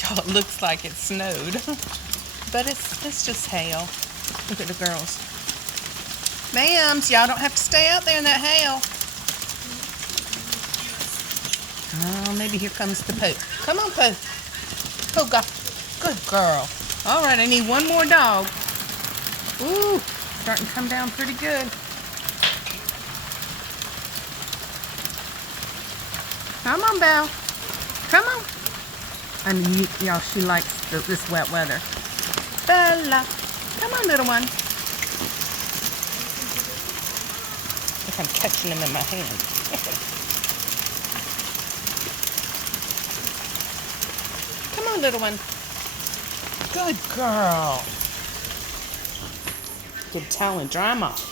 Y'all, it looks like it snowed. But it's just hail. Look at the girls. Ma'ams, y'all don't have to stay out there in that hail. Oh, maybe here comes the Pooh. Come on, Pooh. Pooh, go. Good girl. All right, I need one more dog. Ooh, starting to come down pretty good. Come on, Belle. Come on. I mean, y'all, she likes this wet weather. Bella. Come on, little one. Look, I'm catching them in my hand. Come on, little one. Good girl. Good towel and dry 'em off.